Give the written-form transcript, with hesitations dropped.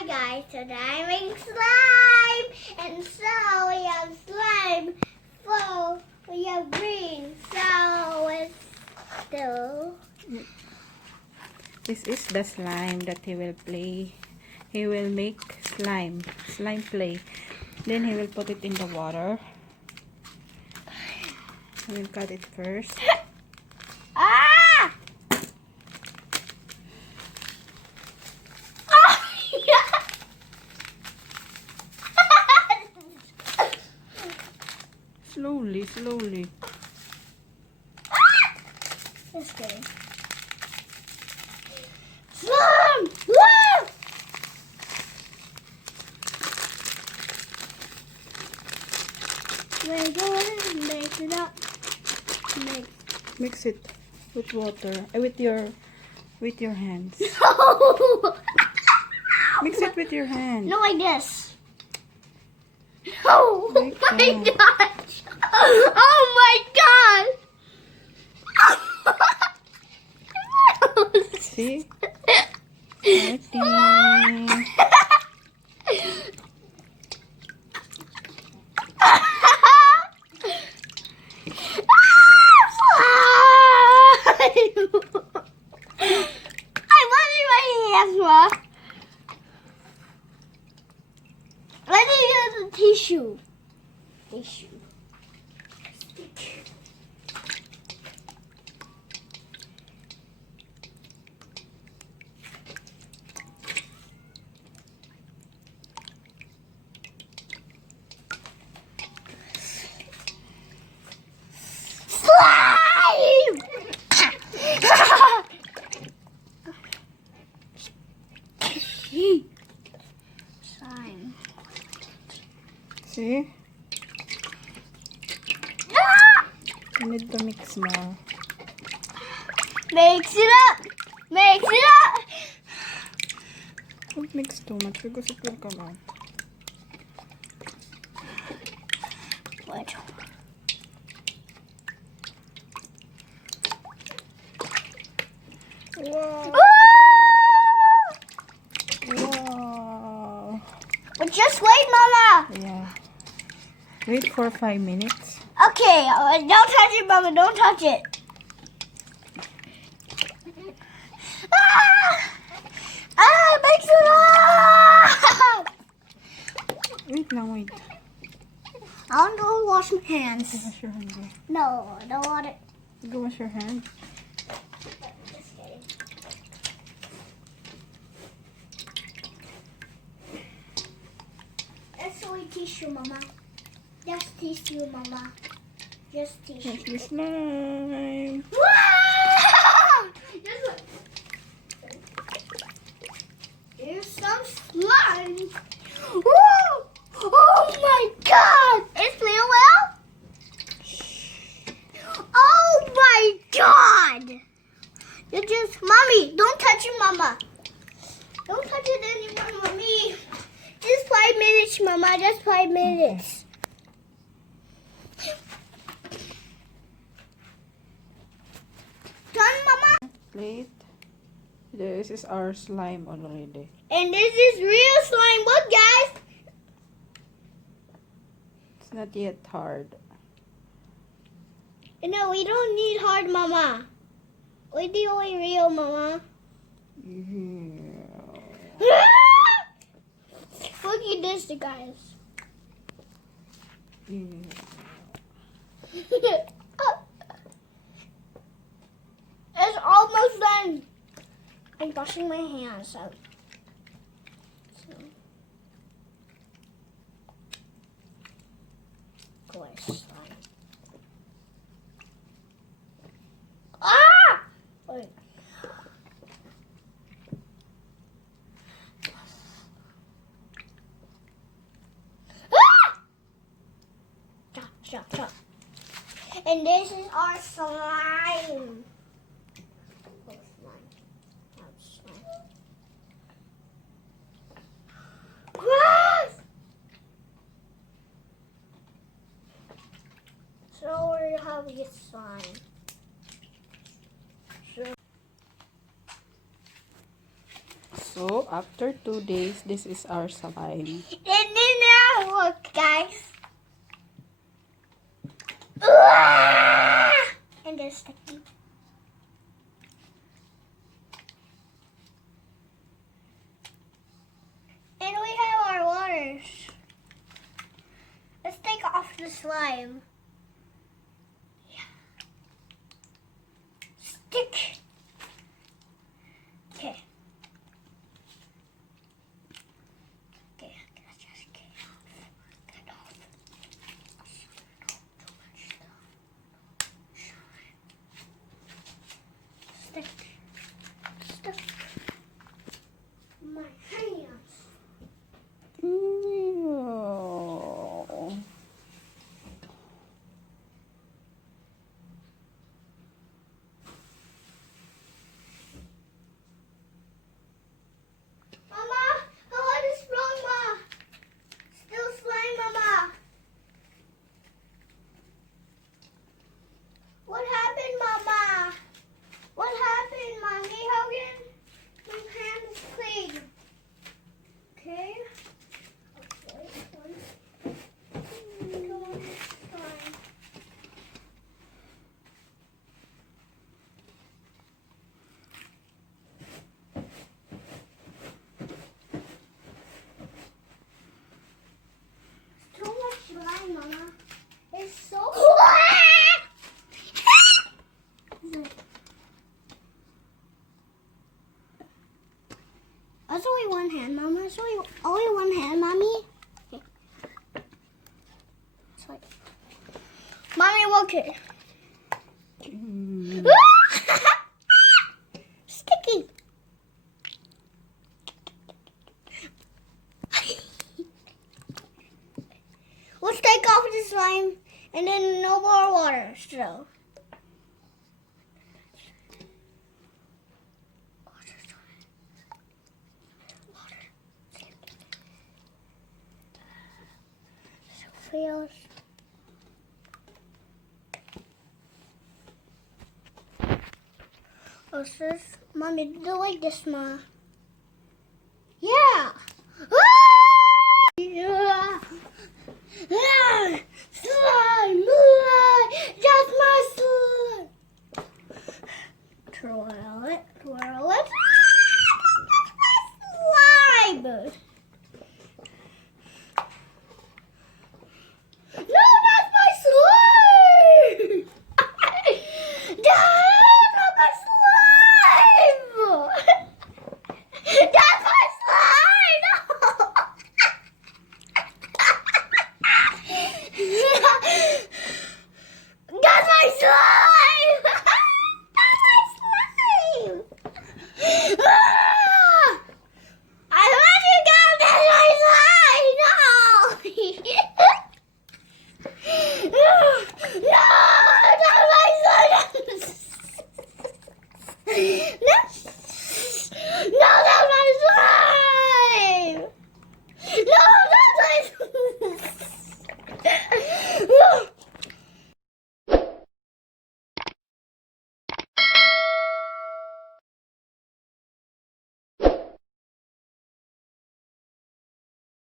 Hi guys, today I'm making slime, and so we have slime, so we have green, so it's still. This is the slime that he will play. He will make slime play. Then he will put it in the water. He will cut it first. Ah! Slowly. Just kidding. Slime! Woo! We're going to mix it up. Mix it with water. With your hands. No! Mix it with your hands. No, like this. Oh Like my that. gosh! Oh my god! See? Martin. I'm washing my hands, Ma. Let me use a tissue. Slime! Slime. See? You need to mix more. Mix it up! Mix it up! Don't mix too much because it will come out. What? Wow. Woo! Wow. But just wait, Mama. Yeah. Wait for 5 minutes. Okay, don't touch it, Mama. Don't touch it. Mix it up! Wait lang, wait. I want to go wash my hands. Wash your hands. No, I don't want it. Go wash your hands. Just kidding. That's only tissue, Mama. Just tissue, Mama. Just tissue. Wash the slime. Just look. Here's some slime. Woo! Oh my god! It's clear well? Oh my god! You just, Mommy, don't touch it, Mama. Don't touch it anymore, Mommy. Just 5 minutes, Mama. Just 5 minutes. Done, Mama. Plate. This is our slime already. And this is real slime. Look, guys. It's not yet hard. No, we don't need hard, Mama. We do only real, Mama. Yeah. Look at this, you guys. It's almost done. I'm washing my hands out. So. Of course, slime. Ah! Wait. Chop. And this is our slime. Grass! So we have this slime. So, after 2 days, this is our slime. And then now look, guys. Ah! And they're sticky. And we have our waters. Let's take off the slime. Yeah. Stick. Okay. Okay, let's just get off. Get off. Too much stuff. Stick. Stick. My hands. Ew. Mama, what is wrong, Ma? Still slime, Mama. What happened, Mama? What happened, Mommy? How can my hands clean? Okay. Okay. One. Two. Fine. Too much slime, Mama. It's so. That's only one hand, Mama. That's only one hand, Mommy. Okay. Sorry. Mommy, look here. Mm. Sticky. Let's take off the slime and then no more water still. Feels. Oh, sis, Mommy, do like this, Ma.